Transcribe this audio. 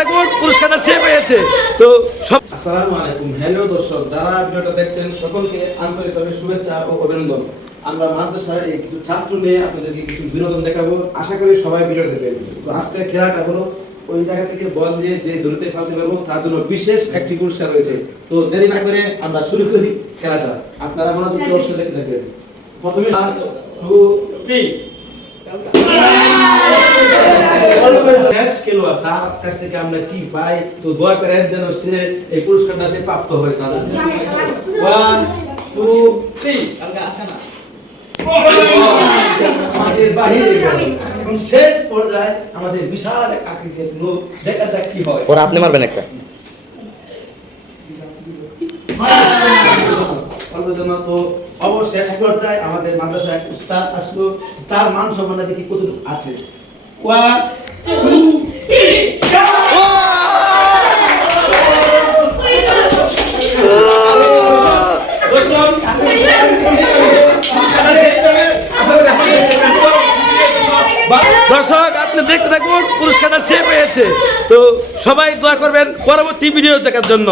থাকুন, পুরস্কারটা সে পেয়েছে। তো সব আসসালামু আলাইকুম, হ্যালো দর্শক, যারা ভিডিওটা দেখছেন সকলকে আন্তরিকভাবে শুভেচ্ছা ও অভিনন্দন। আমরা মাদ্রাসার এই কিছু ছাত্র নিয়ে আপনাদেরকে কিছু বিনোদন দেখাবো, আশা করি সবাই ভিডিওটা দেখবেন। তো আজকে খেলাটা হলো ওই জায়গা থেকে বল দিয়ে যে দূরত্বে ফেলতে পারবো তার জন্য বিশেষ একটি পুরস্কার রয়েছে। তো দেরি না করে আমরা শুরু করি খেলাটা। আপনারা মনোযোগ দিয়ে অবশ্যই দেখতে থাকবেন। প্রথমে 1 2 3 শেষ খেলোয়াড় তার কাছ থেকে আমরা কি পাই, তো দয়া করে যেন সে এই পুরস্কারটা সে প্রাপ্ত হয়। তাদের 1 2 3 আমাদের বাহিরে এবং শেষ পর্যায়ে আমাদের বিশাল এক আকৃতির লোক, দেখা যাক কি হয়। ওরা আপনি মারবেন একটা। তো অবশেষ পর্যায়ে আমাদের মাদ্রাসায় এক উস্তাদ আসলো, তার মান সম্মান দেখি কতটুকু আছে। 1 2 দর্শক আপনি দেখতে থাকুন, পুরস্কারটা সে পেয়েছে। তো সবাই দোয়া করবেন পরবর্তী ভিডিও দেখার জন্য।